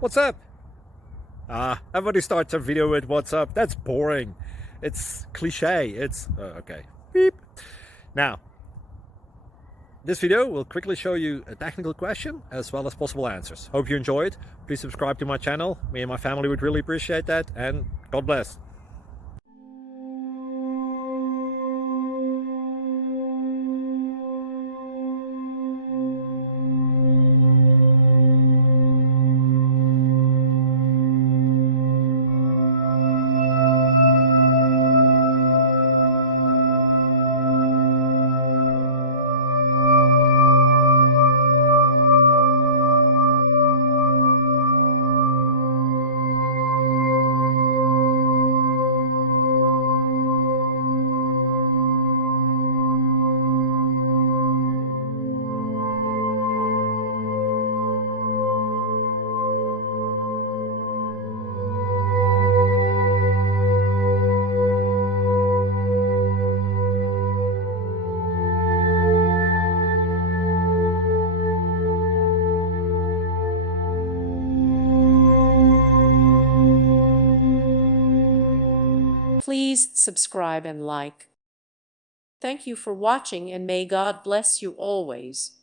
What's up? Everybody starts a video with what's up. That's boring. It's cliche. It's okay. Beep. Now, this video will quickly show you a technical question as well as possible answers. Hope you enjoyed. Please subscribe to my channel. Me and my family would really appreciate that, and God bless. Please subscribe and like. Thank you for watching, and may God bless you always.